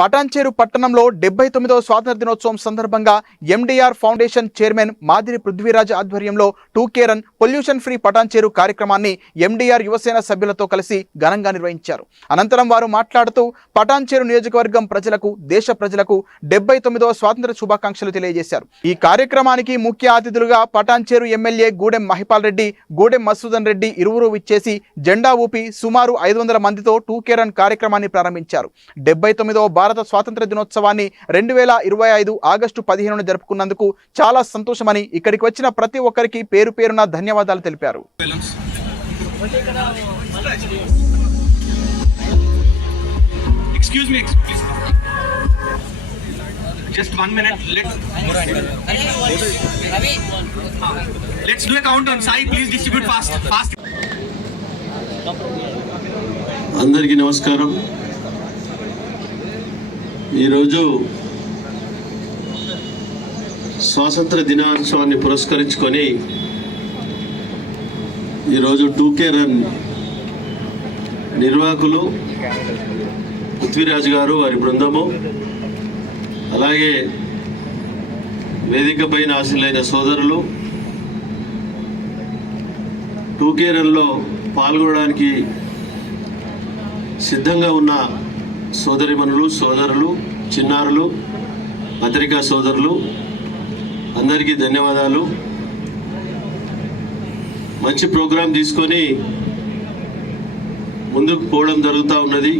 పటాన్చేరు పట్టణంలో డెబ్బై తొమ్మిదవ స్వాతంత్ర దినోత్సవం సందర్భంగా ఎండిఆర్ ఫౌండేషన్ చైర్మన్ మాదిరి పృథ్వీరాజ్ ఆధ్వర్యంలో టూ కేరన్ పొల్యూషన్ ఫ్రీ పటాన్చేరు కార్యక్రమాన్ని ఎండిఆర్ యువసేన సభ్యులతో కలిసి ఘనంగా నిర్వహించారు. అనంతరం వారు మాట్లాడుతూ పటాన్చేరు నియోజకవర్గం ప్రజలకు దేశ ప్రజలకు డెబ్బై తొమ్మిదవ స్వాతంత్ర శుభాకాంక్షలు తెలియజేశారు. ఈ కార్యక్రమానికి ముఖ్య అతిథులుగా పటాన్చేరు ఎమ్మెల్యే గూడెం మహిపాల్ రెడ్డి గూడెం మసూదన్ రెడ్డి ఇరువురు విచ్చేసి జెండా ఊపి సుమారు ఐదు వందల మందితో టూ కేరన్ కార్యక్రమాన్ని ప్రారంభించారు. డెబ్బై తొమ్మిదవ భారత స్వాతంత్ర దినోత్సవాన్ని రెండు వేల ఇరవై ఐదు ఆగస్టు పదిహేనున జరుపుకున్నందుకు చాలా సంతోషమని ఇక్కడికి వచ్చిన ప్రతి ఒక్కరికి పేరు పేరున ధన్యవాదాలు తెలిపారు Excuse me. Just one minute. Let, let's do a countdown. Sai, please distribute fast. Fast. అందరికీ నమస్కారం ఈరోజు స్వాతంత్ర దినోత్సవాన్ని పురస్కరించుకొని ఈరోజు టూకే రన్ నిర్వాహకులు పృథ్వీరాజ్ గారు వారి బృందము. అలాగే వేదిక పైన ఆశలైన సోదరులు టూకే రన్లో పాల్గొనడానికి సిద్ధంగా ఉన్న సోదరిమణులు సోదరులు చిన్నారులు పత్రికా సోదరులు అందరికీ ధన్యవాదాలు. మంచి ప్రోగ్రాం తీసుకొని ముందుకు పోవడం జరుగుతూ ఉన్నది.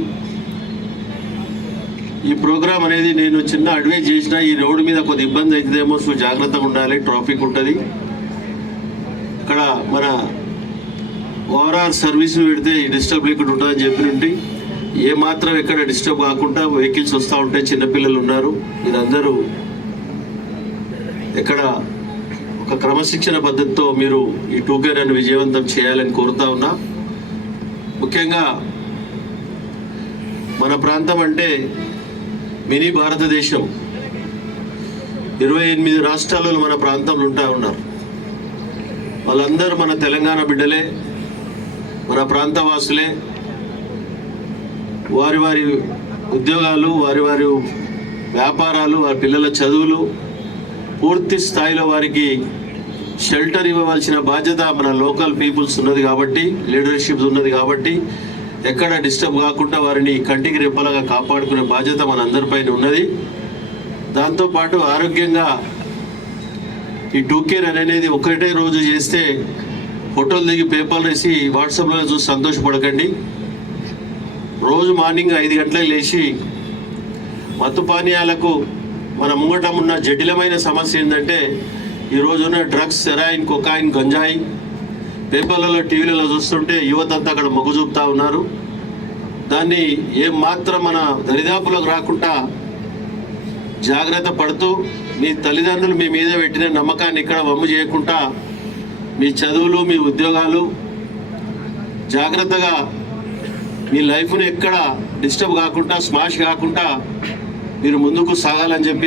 ఈ ప్రోగ్రాం అనేది నేను చిన్న అడ్వైజ్ చేసిన ఈ రోడ్డు మీద కొద్ది ఇబ్బంది అవుతుందేమో సో జాగ్రత్తగా ఉండాలి ట్రాఫిక్ ఉంటుంది. ఇక్కడ మన ఓవరాల్ సర్వీస్ పెడితే డిస్టర్బ్ లేకుండా ఉంటుందని చెప్పినట్టు ఏ మాత్రం ఎక్కడ డిస్టర్బ్ కాకుండా వెహికల్స్ వస్తూ ఉంటాయి చిన్నపిల్లలు ఉన్నారు. మీరందరూ ఎక్కడ ఒక క్రమశిక్షణ పద్ధతితో మీరు ఈ టూకేరాన్ని విజయవంతం చేయాలని కోరుతా ఉన్నా. ముఖ్యంగా మన ప్రాంతం అంటే మినీ భారతదేశం. ఇరవై ఎనిమిది రాష్ట్రాలలో మన ప్రాంతంలో ఉంటా ఉన్నారు. వాళ్ళందరూ మన తెలంగాణ బిడ్డలే మన ప్రాంతవాసులే వారి వారి ఉద్యోగాలు వారి వారి వ్యాపారాలు వారి పిల్లల చదువులు పూర్తి స్థాయిలో వారికి షెల్టర్ ఇవ్వవలసిన బాధ్యత మన లోకల్ పీపుల్స్ ఉన్నది కాబట్టి లీడర్షిప్ ఉన్నది కాబట్టి ఎక్కడ డిస్టర్బ్ కాకుండా వారిని కంటికి రెప్పలాగా కాపాడుకునే బాధ్యత మన అందరిపైన ఉన్నది దాంతోపాటు ఆరోగ్యంగా ఈ టూకేర్ అనేది ఒకటే రోజు చేస్తే ఫోటోలు దిగి పేపర్లు వేసి వాట్సాప్లో చూసి సంతోషపడకండి. రోజు మార్నింగ్ ఐదు గంటలకు లేచి మత్తు పానీయాలకు మన ముంగటం ఉన్న జటిలమైన సమస్య ఏంటంటే ఈ రోజున డ్రగ్స్ సెరాయిన్ కొకాయిన్ గంజాయి పేపర్లలో టీవీలలో చూస్తుంటే యువత అంతా అక్కడ మొగ్గు చూపుతా ఉన్నారు. దాన్ని ఏం మాత్రం మన దరిదాపులకు రాకుండా జాగ్రత్త పడుతూ మీ తల్లిదండ్రులు మీ మీద పెట్టిన నమ్మకాన్ని ఇక్కడ వమ్ము చేయకుండా మీ చదువులు మీ ఉద్యోగాలు జాగ్రత్తగా మీ లైఫ్ను ఎక్కడ డిస్టర్బ్ కాకుండా స్మాష్ కాకుండా మీరు ముందుకు సాగాలని చెప్పి